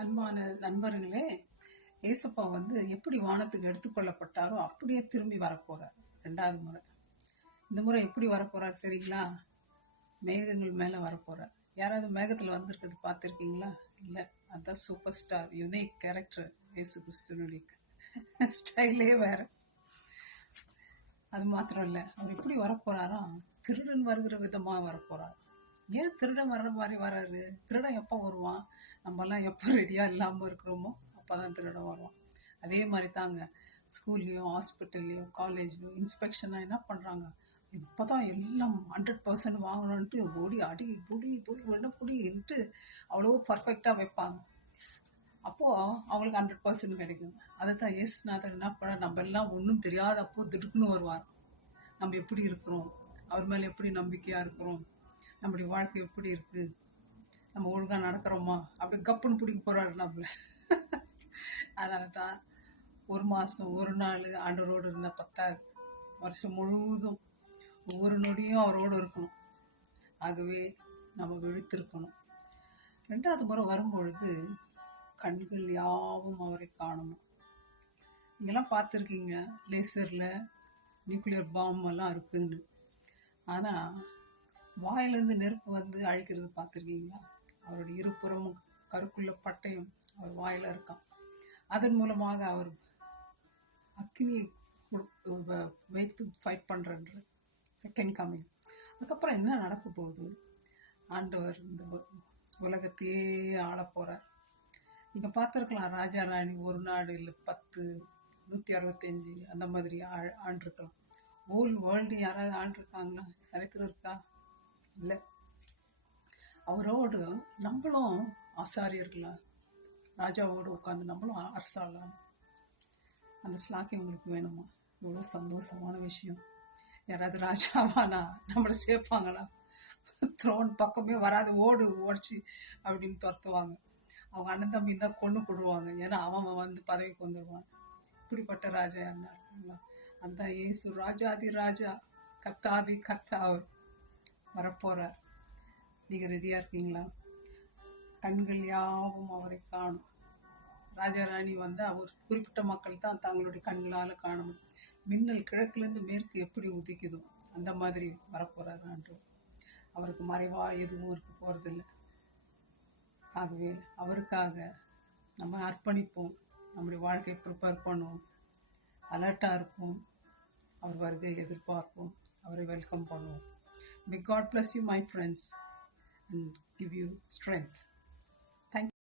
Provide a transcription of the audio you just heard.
அன்பான நண்பர்களே, ஏசப்பா எப்படி வானத்துக்கு எடுத்துக்கொள்ளப்பட்டாரோ அப்படியே திரும்பி வரப்போறார் 2வது முறை. இந்த முறை எப்படி வரப்போறார் தெரியுங்களா? மேகங்கள் மேல வரப்போறார். யாராவது மேகத்துல வந்திருக்கிறது பார்த்துருக்கீங்களா? இல்லை, அதுதான் சூப்பர் ஸ்டார், யுனிக் கேரக்டர். இயேசு கிறிஸ்துவனுடைய ஸ்டைலே வேற. அது மாத்திரம் இல்லை, அவர் எப்படி வரப்போறாராம்? திருடன் வருகிற விதமா வரப்போறார். ஏன் திருடன் வர்ற மாதிரி வராரு? திருடன் எப்போ வருவான்? நம்மலாம் எப்போ ரெடியா இல்லாமல் இருக்கிறோமோ அப்போதான் திருடன் வருவான். அதே மாதிரி தாங்க, ஸ்கூல்லையும் ஹாஸ்பிட்டல்லையும் காலேஜ்லையும் இன்ஸ்பெக்ஷனாக என்ன பண்ணுறாங்க? இப்போதான் எல்லாம் 100% வாங்கணுன்ட்டு பொடி அடி பொடி பொடி ஒன்று பொடின்ட்டு அவ்வளோ பர்ஃபெக்டாக வைப்பாங்க. அப்போது அவங்களுக்கு 100% கிடைக்கும். அதை தான் ஏசுநாதர் என்ன பண்ண, நம்ம எல்லாம் ஒன்றும் தெரியாதப்போ திடுக்குன்னு வருவார். நம்ம எப்படி இருக்கிறோம், அவர் மேலே எப்படி நம்பிக்கையாக இருக்கிறோம், நம்முடைய வாழ்க்கை எப்படி இருக்கு, நம்ம ஒழுங்காக நடக்கிறோமா, அப்படி கப்புன்னு பிடிக்க போறாரு நம்மள. அதனால தான் 1 மாதம் 1 நாள் ஆண்டவரோடு இருந்தால் பத்தாது. வருஷம் முழுவதும் ஒவ்வொரு நொடியும் அவரோடு இருக்கணும். ஆகவே நம்ம விழித்திருக்கணும். 2வது முறை வரும்பொழுது கண்கள் யாவும் அவரை காணணும். நீங்கெல்லாம் பார்த்துருக்கீங்க, லேசரில் நியூக்ளியர் பாம் எல்லாம் இருக்குன்னு. ஆனால் வாயிலேருந்து நெருப்பு அழிக்கிறது பார்த்துருக்கீங்களா? அவருடைய இருபுறமும் கருக்குள்ள பட்டயம் அவர் வாயில இருக்கான். அதன் மூலமாக அவர் அக்னியை வைத்து ஃபைட் பண்ணுறன்ற செகண்ட் கமிங். அதுக்கப்புறம் என்ன நடக்க போகுது? ஆண்டவர் இந்த உலகத்தையே ஆள போகிறார். நீங்கள் பார்த்துருக்கலாம், ராஜா ராணி ஒரு நாடு இல்லை 10 165 அந்த மாதிரி ஆண்டிருக்கலாம். ஹோல் வேர்ல்டு யாராவது ஆண்டிருக்காங்களா? சரித்திரம் இருக்கா? இல்லை. அவரோடு நம்மளும் ஆசாரியர்களா ராஜாவோடு உட்காந்து நம்மளும் அரசாளலாம். அந்த ஸ்லாக்கியம் உங்களுக்கு வேணுமா? எவ்வளோ சந்தோஷமான விஷயம். யாராவது ராஜாவானா நம்மளை சேர்ப்பாங்களா? த்ரோன் பக்கமே வராது, ஓடிச்சு அப்படின்னு துரத்துவாங்க. அவங்க அண்ணன் தம்பி தான் கொண்டு போடுவாங்க. ஏன்னா அவன் பதவிக்கு வந்துடுவான். இப்படிப்பட்ட ராஜா இருந்தா அந்த இயேசு ராஜாதி ராஜா, கத்தாதி கத்தாவர் வரப்போறார். நீங்க ரெடியா இருக்கீங்களா? கண்கள் யாவும் அவரை காணும். ராஜா ராணி அவர் குறிப்பிட்ட மக்கள் தான் தங்களுடைய கண்களால காணணும். மின்னல் கிழக்குலேருந்து மேற்கு எப்படி உதிக்குதோ அந்த மாதிரி வரப்போறார் ஆண்டவர். அவருக்கு மறைவா எதுவும் இருக்க போறதில்லை. ஆகவே அவருக்காக நம்ம அர்ப்பணிப்போம். நம்முடைய வாழ்க்கையை ப்ரிப்பேர் பண்ணுவோம். அலர்ட்டாக இருப்போம். அவர் வருகை எதிர்பார்ப்போம். அவரை வெல்கம் பண்ணுவோம். May God bless you, my friends, and give you strength.